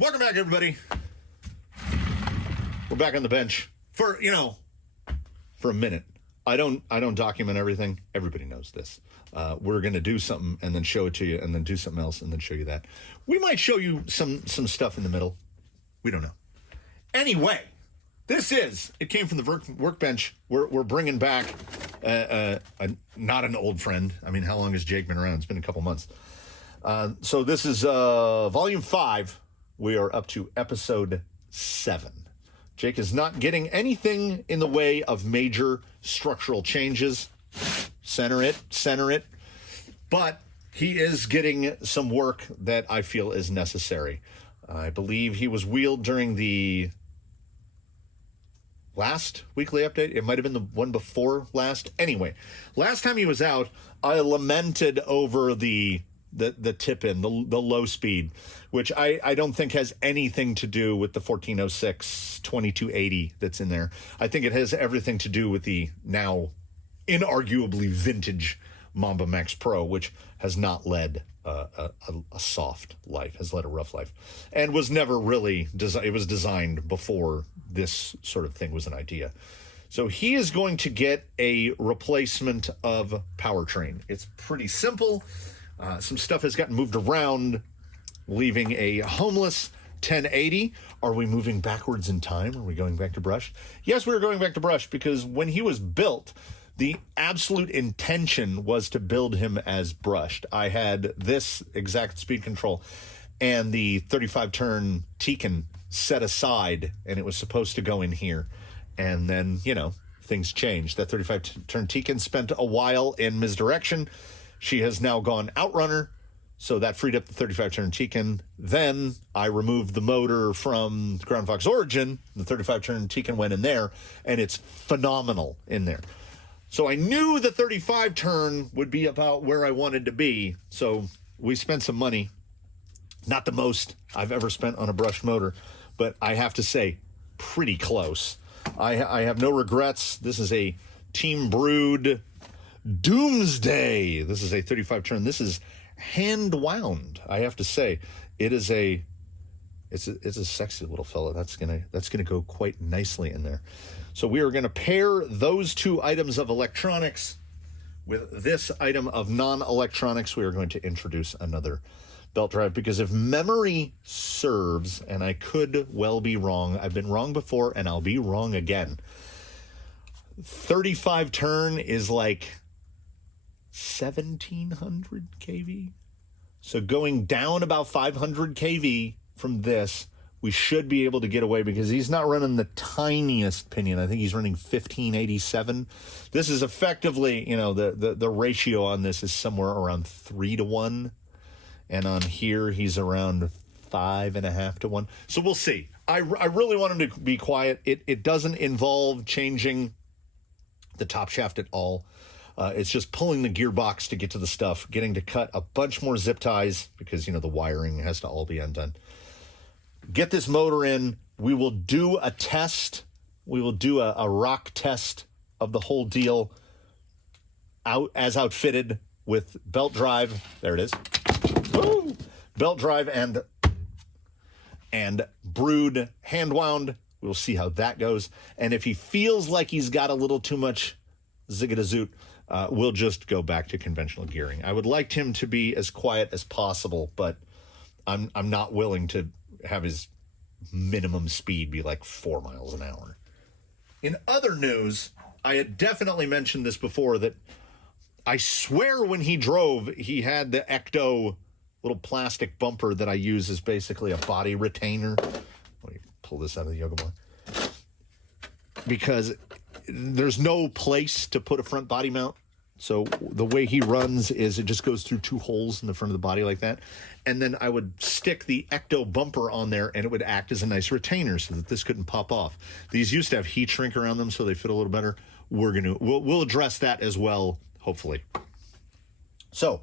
Welcome back, everybody. We're back on the bench for a minute. I don't document everything. Everybody knows this. We're going to do something and then show it to you and then do something else and then show you that. We might show you some stuff in the middle. We don't know. Anyway, it came from the workbench. We're bringing back not an old friend. I mean, how long has Jake been around? It's been a couple months. So this is Volume 5. We are up to Episode 7. Jake is not getting anything in the way of major structural changes. Center it. But he is getting some work that I feel is necessary. I believe he was wheeled during the last weekly update. It might have been the one before last. Anyway, last time he was out, I lamented over the tip-in, the low speed, which I don't think has anything to do with the 1406 2280 that's in there. I think it has everything to do with the now inarguably vintage Mamba Max Pro, which has not led a soft life, has led a rough life, and was never really designed. It was designed before this sort of thing was an idea. So he is going to get a replacement of Powertrain. It's pretty simple. Some stuff has gotten moved around, leaving a homeless 1080. Are we moving backwards in time? Are we going back to brush? Yes, we're going back to brush because when he was built, the absolute intention was to build him as brushed. I had this exact speed control and the 35-turn Tekin set aside, and it was supposed to go in here. And then, things changed. That 35-turn Tekin spent a while in misdirection. She has now gone outrunner, so that freed up the 35-turn Tekin. Then I removed the motor from Ground Fox Origin. The 35-turn Tekin went in there, and it's phenomenal in there. So I knew the 35-turn would be about where I wanted to be, so we spent some money. Not the most I've ever spent on a brushed motor, but I have to say, pretty close. I have no regrets. This is a Team Brewed Doomsday. This is a 35-turn. This is hand wound. I have to say, it's a sexy little fella. That's gonna go quite nicely in there. So we are gonna pair those two items of electronics with this item of non-electronics. We are going to introduce another belt drive because if memory serves, and I could well be wrong, I've been wrong before and I'll be wrong again. 35-turn is like 1700 kV. So going down about 500 kV from this, we should be able to get away because he's not running the tiniest pinion. I think he's running 1587. This is effectively, the ratio on this is somewhere around 3-to-1. And on here, he's around 5.5-to-1. So we'll see. I really want him to be quiet. It doesn't involve changing the top shaft at all. It's just pulling the gearbox to get to the stuff, getting to cut a bunch more zip ties because, the wiring has to all be undone. Get this motor in. We will do a test. We will do a rock test of the whole deal outfitted with belt drive. There it is. Woo! Belt drive and brewed hand wound. We'll see how that goes. And if he feels like he's got a little too much zig-a-da-zoot, we'll just go back to conventional gearing. I would like him to be as quiet as possible, but I'm not willing to have his minimum speed be like 4 miles an hour. In other news, I had definitely mentioned this before, that I swear when he drove, he had the Ecto little plastic bumper that I use as basically a body retainer. Let me pull this out of the yoga mat. Because there's no place to put a front body mount. So the way he runs is it just goes through 2 holes in the front of the body like that. And then I would stick the Ecto bumper on there and it would act as a nice retainer so that this couldn't pop off. These used to have heat shrink around them so they fit a little better. We'll address that as well, hopefully. So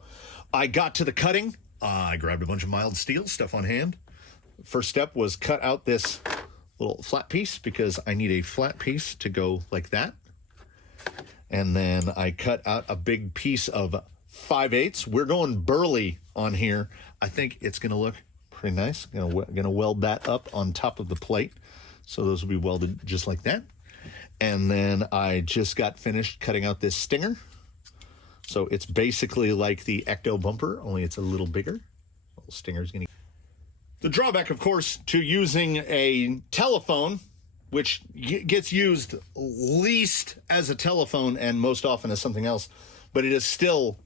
I got to the cutting. I grabbed a bunch of mild steel stuff on hand. First step was cut out this little flat piece because I need a flat piece to go like that. And then I cut out a big piece of 5/8. We're going burly on here. I think it's going to look pretty nice. Gonna weld that up on top of the plate. So those will be welded just like that. And then I just got finished cutting out this stinger. So it's basically like the Ecto bumper, only it's a little bigger. Little stinger's gonna. The drawback, of course, to using a telephone, which gets used least as a telephone and most often as something else, but it is still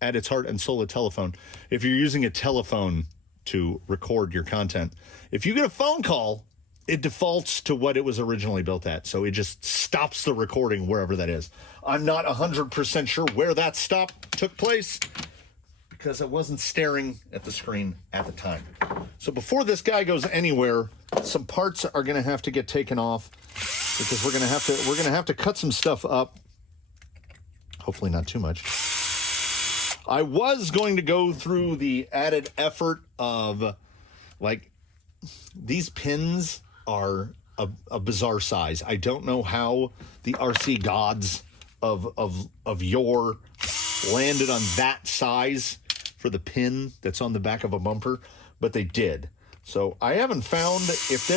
at its heart and soul a telephone. If you're using a telephone to record your content, if you get a phone call, it defaults to what it was originally built at. So it just stops the recording wherever that is. I'm not 100% sure where that stop took place because I wasn't staring at the screen at the time. So before this guy goes anywhere, some parts are going to have to get taken off because we're going to have to cut some stuff up. Hopefully not too much. I was going to go through the added effort of, like, these pins are a bizarre size. I don't know how the RC gods of yore landed on that size for the pin that's on the back of a bumper, but they did. So I haven't found, if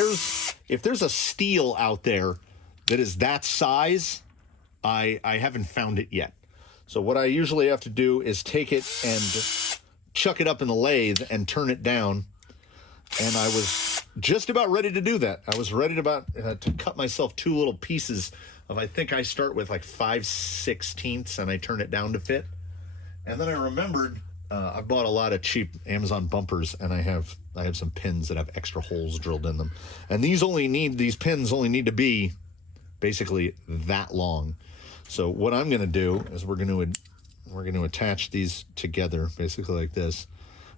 there's a steel out there that is that size, I haven't found it yet. So what I usually have to do is take it and chuck it up in the lathe and turn it down. And I was just about ready to do that. I was ready to cut myself two little pieces of, I think I start with like 5/16 and I turn it down to fit. And then I remembered I bought a lot of cheap Amazon bumpers, and I have some pins that have extra holes drilled in them. And these pins only need to be basically that long. So what I'm going to do is we're going to attach these together basically like this,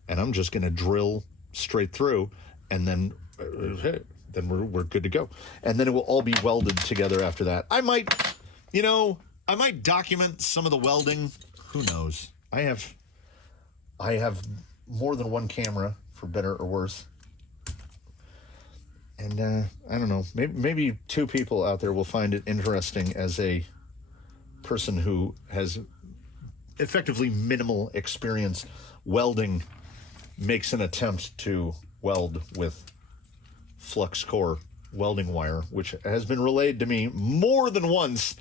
and I'm just going to drill straight through, and then we're good to go. And then it will all be welded together after that. I might document some of the welding. Who knows? I have more than one camera, for better or worse. And I don't know, maybe two people out there will find it interesting as a person who has effectively minimal experience welding makes an attempt to weld with flux core welding wire, which has been relayed to me more than once.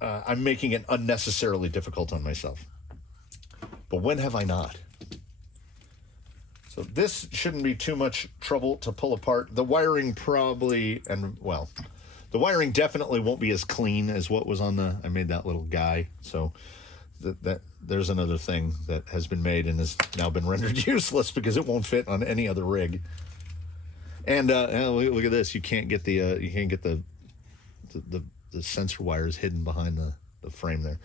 I'm making it unnecessarily difficult on myself. But when have I not? So this shouldn't be too much trouble to pull apart. The wiring the wiring definitely won't be as clean as what was on I made that little guy. So that there's another thing that has been made and has now been rendered useless because it won't fit on any other rig. And look at this. You can't get the sensor wires hidden behind the frame there.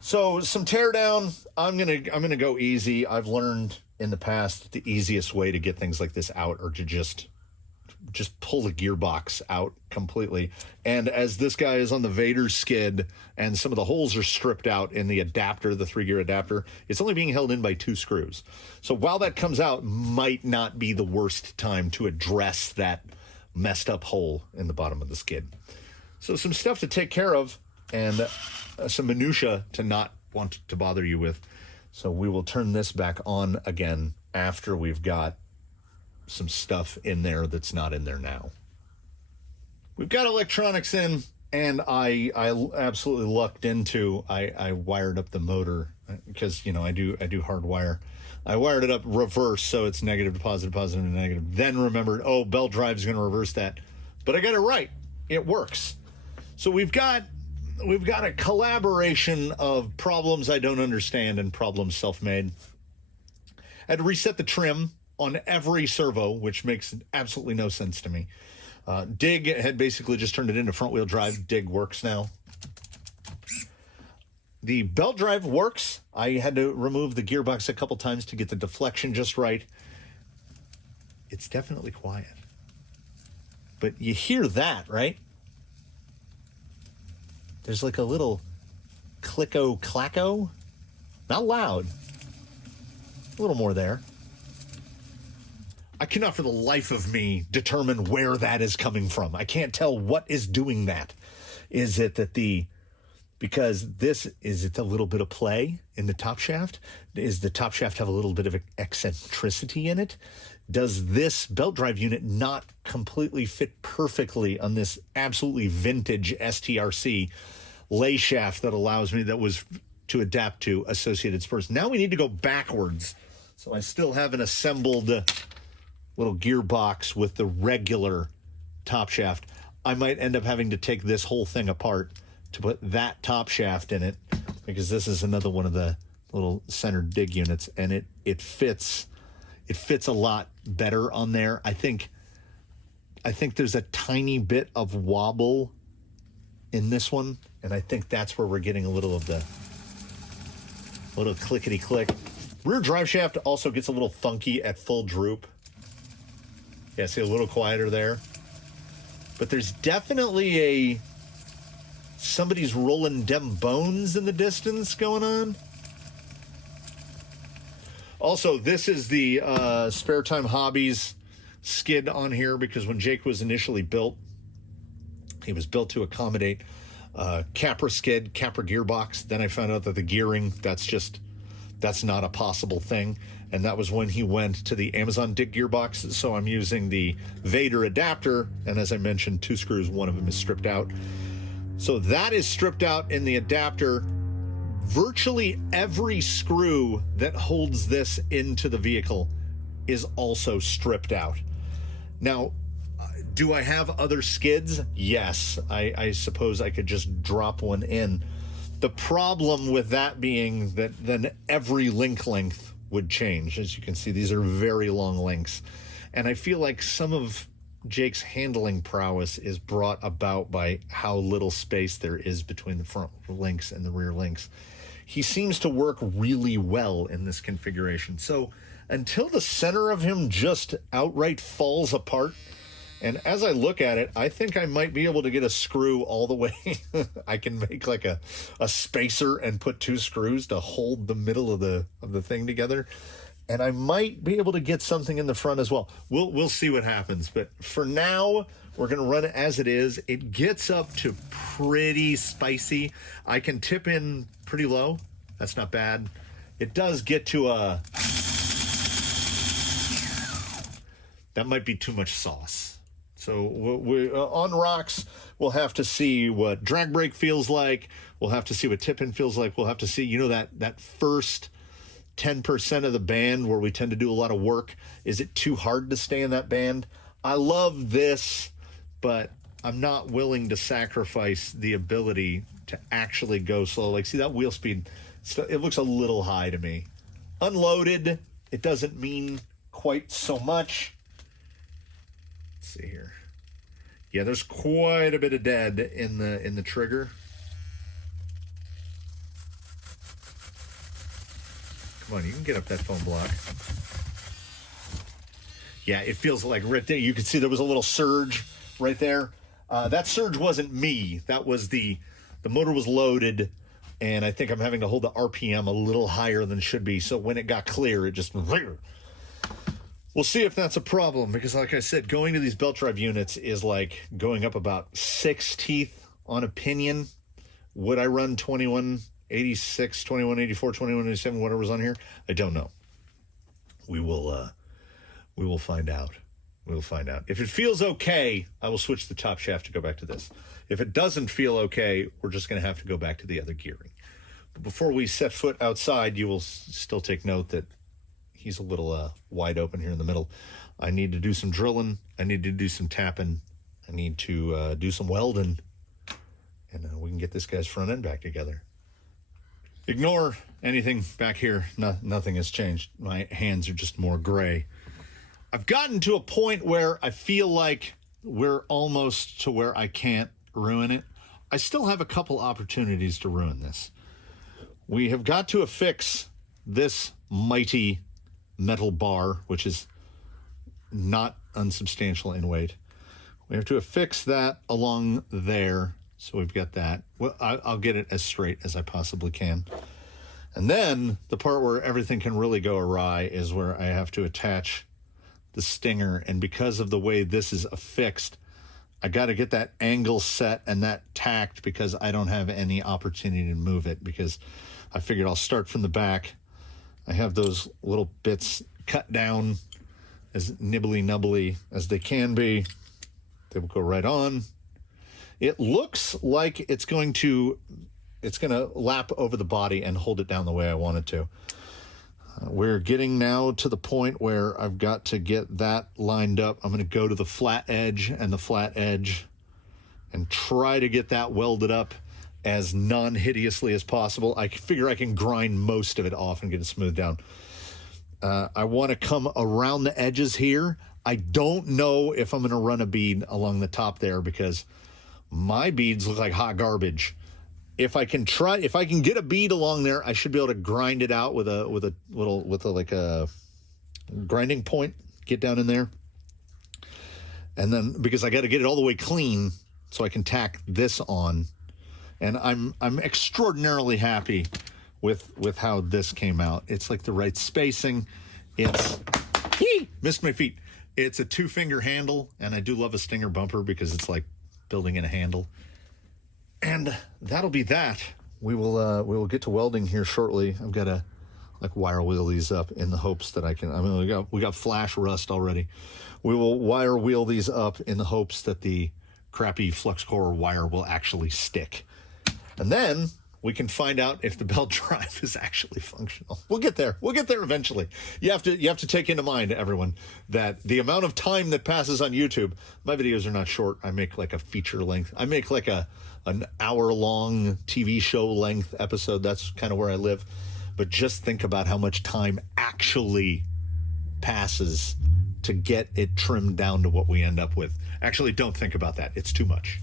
So some teardown. I'm gonna go easy. I've learned in the past the easiest way to get things like this out are to just pull the gearbox out completely. And as this guy is on the Vader skid and some of the holes are stripped out in the adapter, the 3-gear adapter, it's only being held in by 2 screws. So while that comes out, might not be the worst time to address that messed up hole in the bottom of the skid. So some stuff to take care of, and some minutia to not want to bother you with. So we will turn this back on again after we've got some stuff in there that's not in there now. We've got electronics in, and I absolutely lucked into, I wired up the motor because, I do hardwire. I wired it up reverse, so it's negative to positive, positive to negative. Then remembered, belt drive is going to reverse that. But I got it right. It works. So we've got a collaboration of problems I don't understand and problems self-made. I had to reset the trim on every servo, which makes absolutely no sense to me. Dig had basically just turned it into front-wheel drive. Dig works now. The belt drive works. I had to remove the gearbox a couple times to get the deflection just right. It's definitely quiet. But you hear that, right? There's like a little clicko-clacko. Not loud. A little more there. I cannot for the life of me determine where that is coming from. I can't tell what is doing that. Is it that the because it's a little bit of play in the top shaft. Is the top shaft have a little bit of eccentricity in it? Does this belt drive unit not completely fit perfectly on this absolutely vintage STRC lay shaft that was to adapt to associated spurs? Now we need to go backwards. So I still have an assembled little gearbox with the regular top shaft. I might end up having to take this whole thing apart to put that top shaft in it, because this is another one of the little center dig units, and it fits a lot better on there. I think there's a tiny bit of wobble in this one, and I think that's where we're getting a little clickety click. Rear drive shaft also gets a little funky at full droop. Yeah, see, a little quieter there. But there's definitely somebody's rolling dem bones in the distance going on. Also, this is the Spare Time Hobbies skid on here, because when Jake was initially built, he was built to accommodate Capra skid, Capra gearbox. Then I found out that the gearing, that's not a possible thing. And that was when he went to the Amazon Dig gearbox. So I'm using the Vader adapter. And as I mentioned, 2 screws, one of them is stripped out. So that is stripped out in the adapter. Virtually every screw that holds this into the vehicle is also stripped out. Now, do I have other skids? Yes, I suppose I could just drop one in. The problem with that being that then every link length would change. As you can see, these are very long links. And I feel like some of Jake's handling prowess is brought about by how little space there is between the front links and the rear links. He seems to work really well in this configuration. So until the center of him just outright falls apart, and as I look at it, I think I might be able to get a screw all the way. I can make like a spacer and put 2 screws to hold the middle of the thing together. And I might be able to get something in the front as well. We'll see what happens. But for now, we're going to run it as it is. It gets up to pretty spicy. I can tip in pretty low. That's not bad. It does get to that might be too much sauce. So we on rocks, we'll have to see what drag brake feels like. We'll have to see what tip in feels like. We'll have to see, that first 10% of the band where we tend to do a lot of work. Is it too hard to stay in that band? I love this, but I'm not willing to sacrifice the ability to actually go slow. Like, see that wheel speed? It looks a little high to me. Unloaded, it doesn't mean quite so much. Let's see here. Yeah, there's quite a bit of dead in the trigger. Come on, you can get up that foam block. Yeah, it feels like right there. You can see there was a little surge right there. That surge wasn't me. That was the motor was loaded, and I think I'm having to hold the RPM a little higher than should be. So when it got clear, it just... We'll see if that's a problem, because like I said, going to these belt drive units is like going up about 6 teeth on a pinion. Would I run 2186, 2184, 2187, whatever's on here? I don't know. We will find out. We'll find out. If it feels okay, I will switch the top shaft to go back to this. If it doesn't feel okay, we're just going to have to go back to the other gearing. But before we set foot outside, you will still take note that he's a little wide open here in the middle. I need to do some drilling. I need to do some tapping. I need to do some welding. And we can get this guy's front end back together. Ignore anything back here. Nothing has changed. My hands are just more gray. I've gotten to a point where I feel like we're almost to where I can't ruin it. I still have a couple opportunities to ruin this. We have got to affix this mighty metal bar, which is not unsubstantial in weight. We have to affix that along there. So we've got that. Well, I'll get it as straight as I possibly can. And then the part where everything can really go awry is where I have to attach the stinger. And because of the way this is affixed, I got to get that angle set and that tacked because I don't have any opportunity to move it, because I figured I'll start from the back. I have those little bits cut down as nibbly-nubbly as they can be. They will go right on. It looks like it's going to lap over the body and hold it down the way I want it to. We're getting now to the point where I've got to get that lined up. I'm going to go to the flat edge and the flat edge and try to get that welded up as non-hideously as possible. I figure I can grind most of it off and get it smoothed down. I want to come around the edges here. I don't know if I'm going to run a bead along the top there because my beads look like hot garbage. If I can get a bead along there, I should be able to grind it out with a grinding point, get down in there. And then, because I got to get it all the way clean so I can tack this on. And I'm extraordinarily happy with how this came out. It's like the right spacing. It's, missed my feet. It's a 2-finger handle, and I do love a Stinger bumper because it's like building in a handle. And that'll be that. We will get to welding here shortly. I've got to like wire wheel these up in the hopes that I can. I mean, we got flash rust already. We will wire wheel these up in the hopes that the crappy flux core wire will actually stick, and then we can find out if the belt drive is actually functional. We'll get there. We'll get there eventually. You have to take into mind, everyone, that the amount of time that passes on YouTube. My videos are not short. I make like a feature length. I make like an hour-long TV show length episode. That's kind of where I live. But just think about how much time actually passes to get it trimmed down to what we end up with. Actually, don't think about that. It's too much.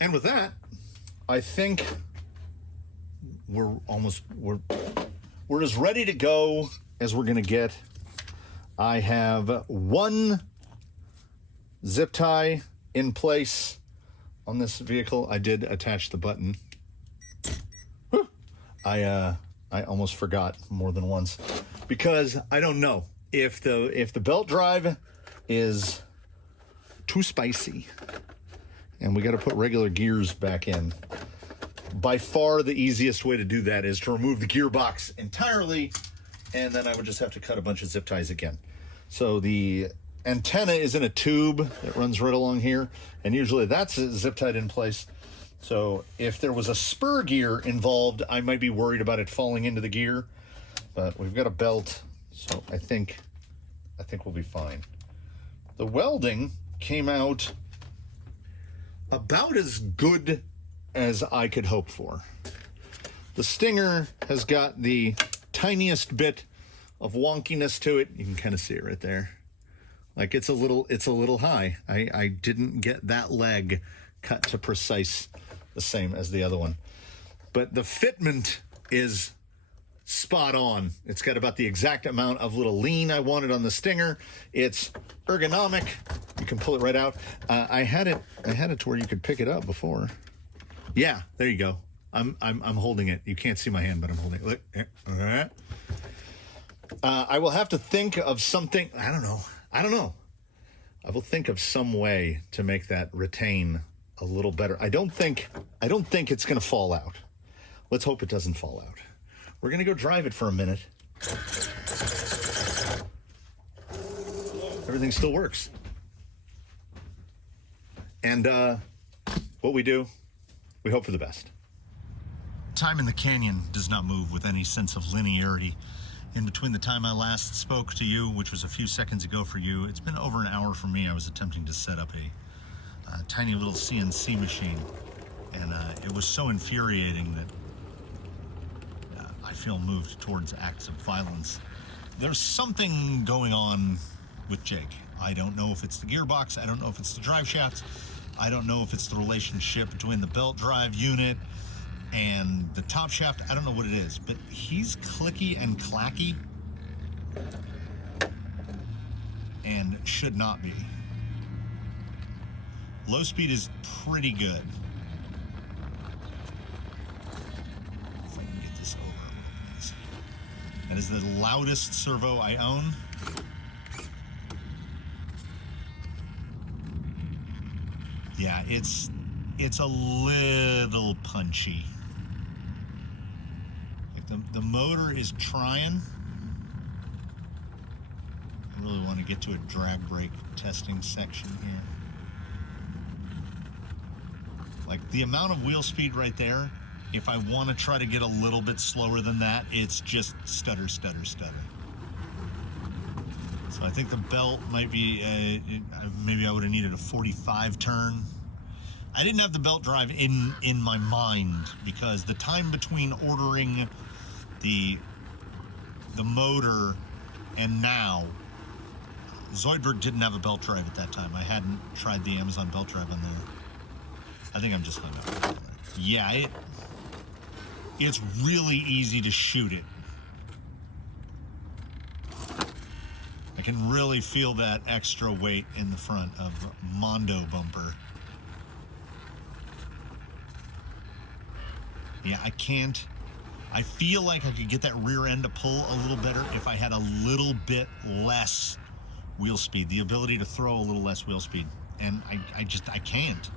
And with that, I think we're as ready to go as we're going to get. I have one zip tie in place on this vehicle. I did attach the button. Whew. I almost forgot more than once because I don't know if the belt drive is too spicy. And we got to put regular gears back in. By far, the easiest way to do that is to remove the gearbox entirely, and then I would just have to cut a bunch of zip ties again. So the antenna is in a tube that runs right along here, and usually that's zip tied in place. So if there was a spur gear involved, I might be worried about it falling into the gear, but we've got a belt, so I think we'll be fine. The welding came out about as good as I could hope for. The Stinger has got the tiniest bit of wonkiness to it. You can kind of see it right there. Like it's a little high. I didn't get that leg cut to precise the same as the other one. But the fitment is spot on. It's got about the exact amount of little lean I wanted on the Stinger. It's ergonomic. You can pull it right out. I had it to where you could pick it up before. Yeah, there you go. I'm holding it. You can't see my hand, but I'm holding it. Look. All right. I will have to think of something. I don't know. I will think of some way to make that retain a little better. I don't think it's going to fall out. Let's hope it doesn't fall out. We're going to go drive it for a minute. Everything still works. And what we do, we hope for the best. Time in the canyon does not move with any sense of linearity. in between the time I last spoke to you, which was a few seconds ago for you. It's been over an hour for me. I was attempting to set up a tiny little CNC machine, and it was so infuriating that I feel moved towards acts of violence. There's something going on with Jake. I don't know if it's the gearbox, I don't know if it's the drive shafts, I don't know if it's the relationship between the belt drive unit and the top shaft. I don't know what it is, but he's clicky and clacky and should not be. Low speed is pretty good. If I can get this over, please. That is the loudest servo I own. Yeah, it's a little punchy. Like the motor is trying. I really want to get to a drag brake testing section here. Like the amount of wheel speed right there, if I want to try to get a little bit slower than that, it's just stutter, stutter, stutter. So I think the belt might be, maybe I would have needed a 45 turn. I didn't have the belt drive in my mind because the time between ordering the motor and now, Zoidberg didn't have a belt drive at that time. I hadn't tried the Amazon belt drive on there. I think I'm just hung up. Yeah, it's really easy to shoot it. I can really feel that extra weight in the front of Mondo bumper. Yeah, I feel like I could get that rear end to pull a little better if I had a little bit less wheel speed, the ability to throw a little less wheel speed. And I can't.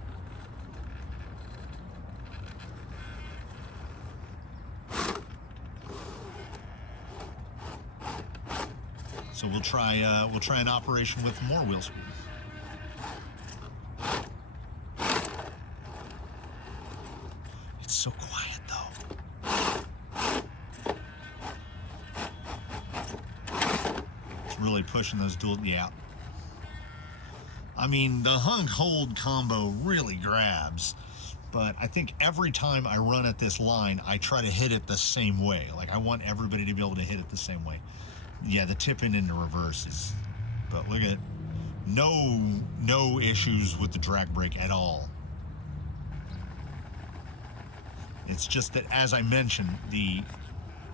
So we'll try an operation with more wheel speed. It's so quiet though. It's really pushing those dual, yeah. I mean, the hunk hold combo really grabs, but I think every time I run at this line, I try to hit it the same way. Like I want everybody to be able to hit it the same way. Yeah, the tip in into reverses, but look at no issues with the drag brake at all. It's just that, as I mentioned,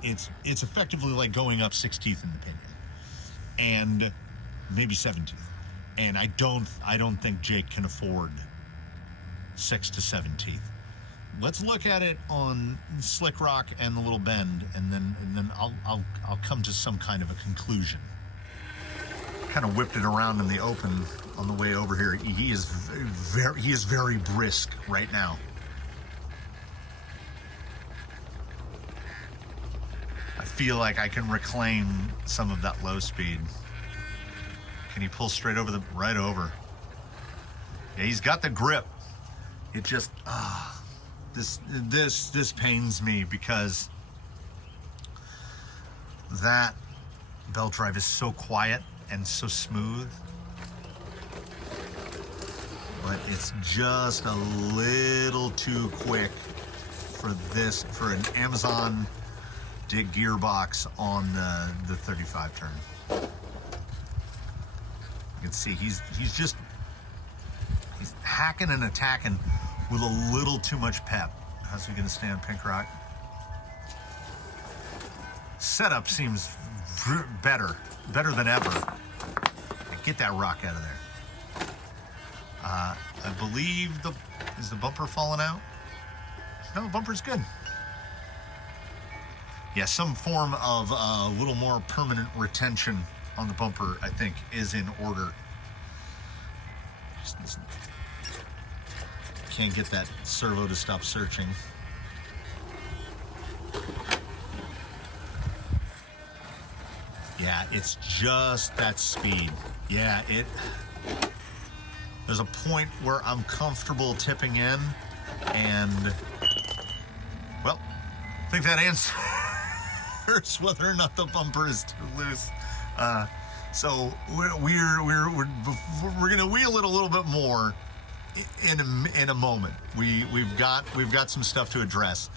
it's effectively like going up 6 teeth in the pinion, and maybe 7 teeth. And I don't think Jake can afford 6 to 7 teeth. Let's look at it on Slick Rock and the Little Bend, and then I'll come to some kind of a conclusion. Kind of whipped it around in the open on the way over here. He is very brisk right now. I feel like I can reclaim some of that low speed. Can he pull straight over right over? Yeah, he's got the grip. It just this pains me because that belt drive is so quiet and so smooth, but it's just a little too quick for an Amazon dig gearbox on the 35 turn. You can see he's hacking and attacking with a little too much pep. How's he gonna stay on pink rock? Setup seems better than ever. Get that rock out of there. I believe is the bumper falling out? No, the bumper's good. Yeah, some form of a little more permanent retention on the bumper, I think, is in order. Can't get that servo to stop searching. Yeah, it's just that speed. Yeah, there's a point where I'm comfortable tipping in, and well, I think that matters whether or not the bumper is too loose. So we're gonna wheel it a little bit more in a moment. We've got some stuff to address.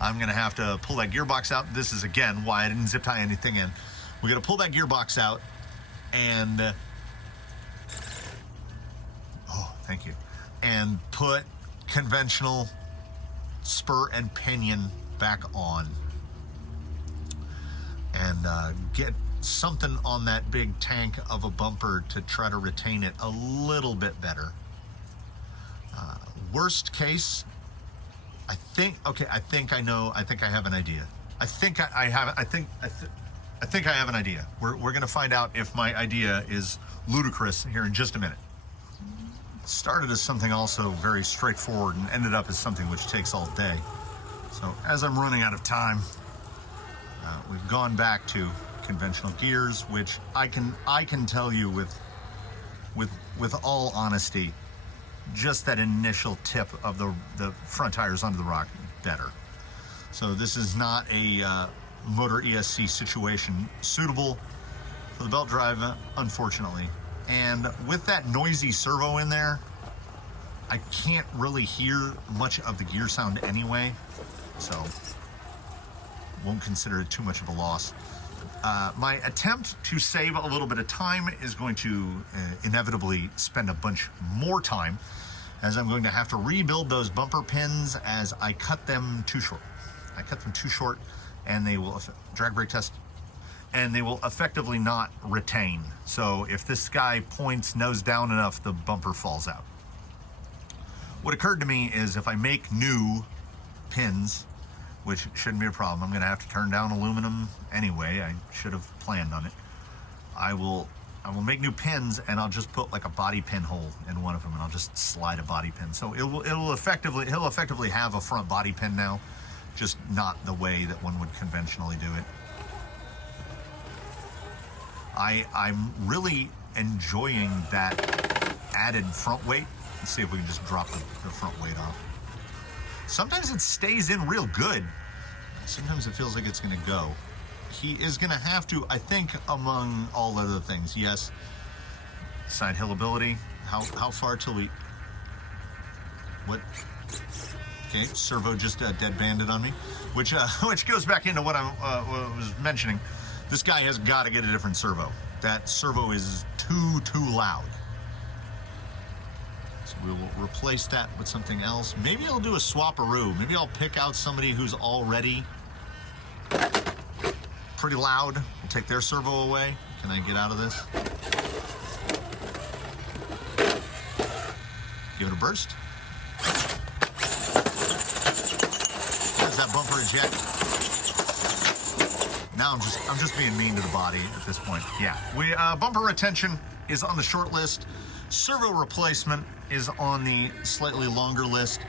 I'm gonna have to pull that gearbox out. This is again why I didn't zip tie anything in. We're gonna pull that gearbox out and thank you, and put conventional spur and pinion back on, and get something on that big tank of a bumper to try to retain it a little bit better. Worst case, I think I know. I think I have an idea. I think I have an idea. We're gonna find out if my idea is ludicrous here in just a minute. It started as something also very straightforward and ended up as something which takes all day. So as I'm running out of time, we've gone back to conventional gears, which I can tell you with all honesty, just that initial tip of the front tires under the rock better. So this is not a motor ESC situation suitable for the belt drive, unfortunately. And with that noisy servo in there, I can't really hear much of the gear sound anyway, so won't consider it too much of a loss. My attempt to save a little bit of time is going to inevitably spend a bunch more time, as I'm going to have to rebuild those bumper pins as I cut them too short. I cut them too short, and they will drag brake test, and they will effectively not retain. So if this guy points nose down enough, the bumper falls out. What occurred to me is if I make new pins, which shouldn't be a problem, I'm gonna have to turn down aluminum anyway. I should have planned on it. I will make new pins, and I'll just put like a body pin hole in one of them, and I'll just slide a body pin. So he'll effectively have a front body pin now, just not the way that one would conventionally do it. I'm really enjoying that added front weight. Let's see if we can just drop the front weight off. Sometimes it stays in real good. Sometimes it feels like it's gonna go. He is gonna have to, I think, among all other things, yes, side hill ability. How far till we, what? Okay, servo just dead banded on me, which goes back into what I was mentioning. This guy has got to get a different servo. That servo is too loud. So we will replace that with something else. Maybe I'll do a swap-a-roo. Maybe I'll pick out somebody who's already pretty loud. We'll take their servo away. Can I get out of this? Give it a burst. There's that bumper eject. Now I'm just being mean to the body at this point. Yeah, bumper retention is on the short list. Servo replacement is on the slightly longer list.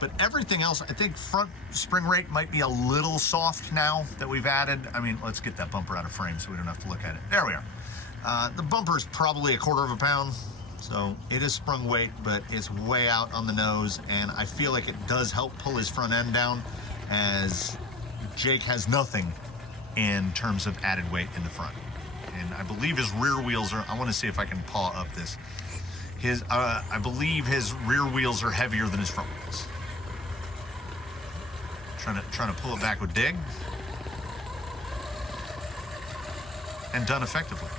But everything else, I think front spring rate might be a little soft now that we've added. I mean, let's get that bumper out of frame so we don't have to look at it. There we are. The bumper is probably a 1/4 pound. So it is sprung weight, but it's way out on the nose. And I feel like it does help pull his front end down, as Jake has nothing in terms of added weight in the front. And I believe his rear wheels are, I want to see if I can paw up this. I believe his rear wheels are heavier than his front wheels. Trying to pull it back with dig. And done effectively.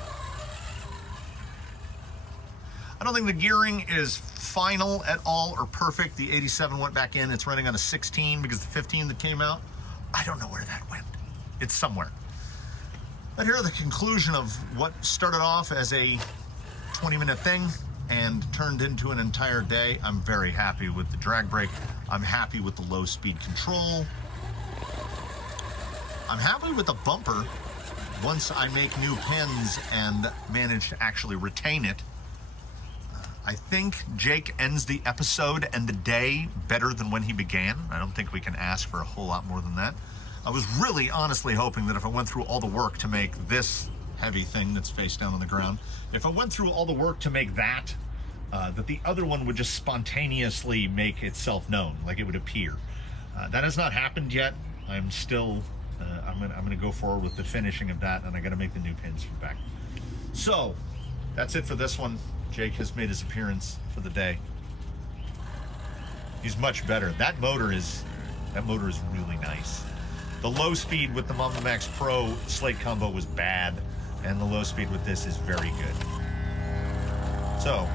I don't think the gearing is final at all or perfect. The 87 went back in. It's running on a 16 because the 15 that came out, I don't know where that went. It's somewhere. But here are the conclusion of what started off as a 20-minute thing and turned into an entire day. I'm very happy with the drag brake. I'm happy with the low speed control. I'm happy with the bumper once I make new pins and manage to actually retain it. I think Jake ends the episode and the day better than when he began. I don't think we can ask for a whole lot more than that. I was really honestly hoping that if I went through all the work to make this heavy thing that's face down on the ground, if I went through all the work to make that, that the other one would just spontaneously make itself known, like it would appear. That has not happened yet. I'm still I'm gonna go forward with the finishing of that, and I got to make the new pins for the back. So that's it for this one. Jake has made his appearance for the day. He's much better. That motor is really nice. The low speed with the Mamba Max Pro slate combo was bad, and the low speed with this is very good. So,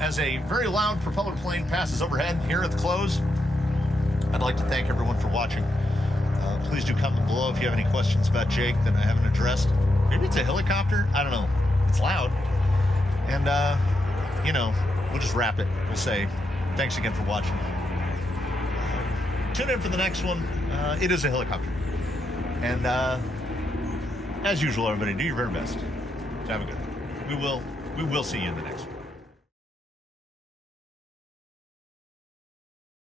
as a very loud propeller plane passes overhead here at the close, I'd like to thank everyone for watching. Please do comment below if you have any questions about Jake that I haven't addressed. Maybe it's a helicopter? I don't know. It's loud. And, you know, we'll just wrap it. We'll say thanks again for watching. Tune in for the next one. It is a helicopter. And, as usual, everybody, do your very best. Have a good one. We will see you in the next one.